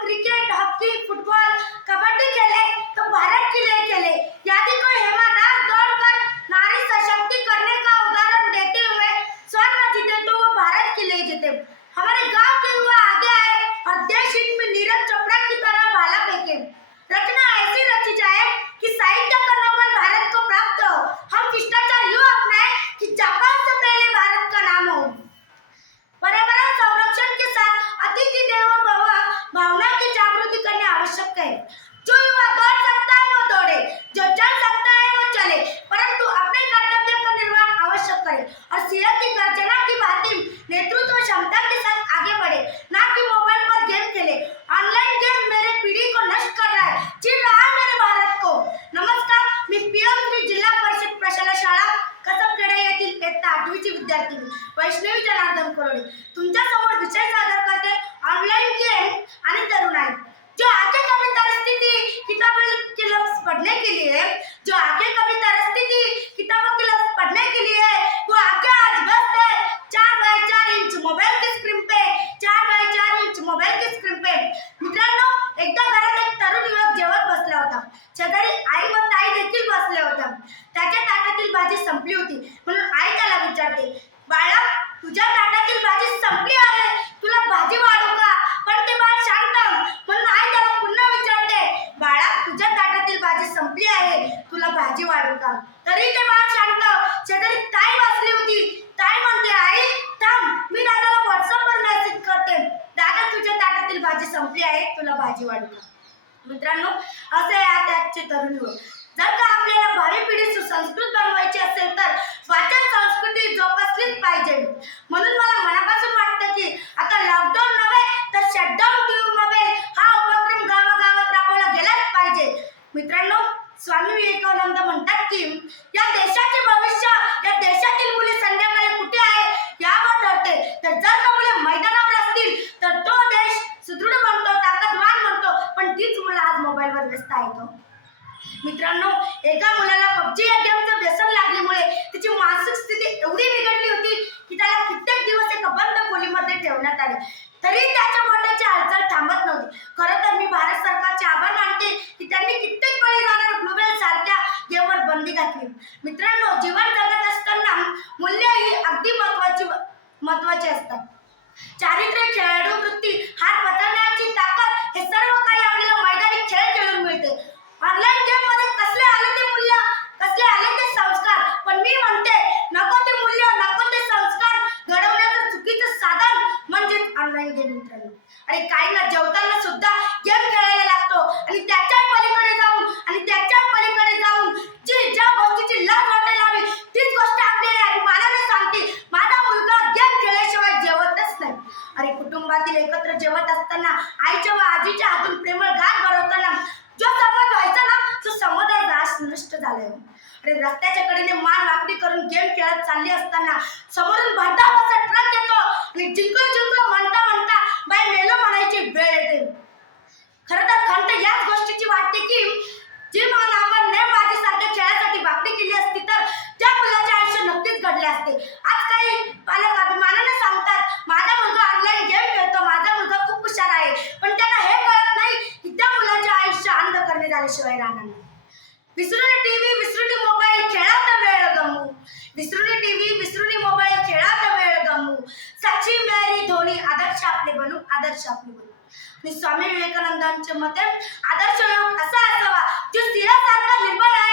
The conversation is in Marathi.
क्रिकेट हॉकी फुटबॉल विद्यार्थिनी. वैष्णवी जनार्दन कोरोडे तुमच्यासमोर विषय सादर करते ऑनलाइन गेम आणि तरुणाई. जो आगे कभी परिस्थिति किताबों के लफ्ज पढ़ने के लिए जो आगे कभी परिस्थिति किताबों के लफ्ज पढ़ने के लिए वो आगे आज व्यस्त है चार बाय चार इंच मोबाइल की स्क्रीन पे चार बाय चार इंच मोबाइल की स्क्रीन पे. मित्रांनो एकदा घरात एक तरुण युवक जेवत बसला होता. शेजारी आई व ताई देखील बसल्या होत्या. त्याच्या ताटातील भाजी संपली होती म्हणून आई त्याला विचारते बाळा तुझ्या ताटातील भाजी संपली आहे तुला भाजी वाढू का पण ते बाळ शांत म्हणून आई त्याला पुन्हा विचारते बाळा तुझ्या ताटातील भाजी संपली आहे तुला भाजी वाढू का तरी ते बाळ शांत शेजारी ताई बसली होती ताई म्हणते आई थांब मी दादाला व्हॉट्सअपवर मेसेज करते. दादा तुझ्या ताटातील भाजी संपली आहे तुला भाजी वाढू का? मित्रांनो असे आहे त्याचे तरुण जर का आपल्याला भावी पिढी सुसंस्कृत बनवायची असेल तर वाचन संस्कृती जोपासलीच पाहिजे. म्हणून मला मनापासून वाटतं की आता लॉकडाऊन नव्हे तर शटडाऊन टू नव्हे हा उपक्रम गावागावात राबवला गेलाच पाहिजे. मित्रांनो स्वामी विवेकानंद म्हणतात की या देशाचे भविष्य या देशातील मुले संध्याकाळी कुठे आहे यावर ठरते. तर जर का मुले मैदानावर असतील तर तो देश सुदृढ बनतो ताकदवान बनतो. पण तीच मुलं आज मोबाईलवर व्यस्त आहेत हो. मित्रांनो एका मुलाला पबजी या गेमचं व्यसन लागल्यामुळे त्याची मानसिक स्थिती एवढी बिघडली होती की त्याला कित्येक दिवस एका बंद खोलीमध्ये ठेवण्यात आले. तरी त्या मित्रांनो जीवन जगत असताना मूल्य ही अगदी महत्वाची महत्वाची असतात. चारित्र्य खेळाडू वृत्ती हात पकडण्याची ताकद हे सर्व काही आपल्याला मैदानी खेळ खेळून मिळते. ऑनलाईन गेममध्ये कसले आले ते मूल्य कसले आले ते संस्कार? पण मी म्हणते नको ते मूल्य नको ते संस्कार. घडवण्याचं चुकीचं साधन म्हणजे ऑनलाईन गेम मित्रांनो. आणि काही ना जेवताना अरे कुटुंबातील एकत्र जेवत असताना आईच्या व आजीच्या हातून प्रेमळ गाठ भरवताना जो संवाद व्हायचा ना तो संवाद रास नष्ट झालाय. अरे रस्त्याच्या कडेने मान वाकडी करून गेम खेळत चालली असताना समोरून भरधावाचा ट्रक येतो आणि जिंकलो जिंकलो म्हणता म्हणता बाय मेलो म्हणायची वेळ येते. खरं तर खंत याच गोष्टीची वाटते की जी मान आपण नेमबाजी सारख्या खेळासाठी वाकडी केली असती तर त्या मुलाचे आयुष्य नक्कीच घडले असते आज काही पालक अभिमानाने सांगतात माझा मुलगा ऑनलाईन गेम खेळतो माझा मुलगा खूप हुशार आहे पण त्यांना हे कळत नाही की त्या मुलाचे कमी झाल्याशिवाय राहणार नाही. विसरून टीव्ही विसरून मोबाईल खेळात वेळ गमू विसरून टीव्ही विसरून मोबाईल खेळात वेळ गमू सचिन मॅरी धोनी आदर्श आपले बनू आदर्श आपले बनू. आणि स्वामी विवेकानंदांचे मते आदर्श योग असा असावा जो स्थिरासारखा निर्भय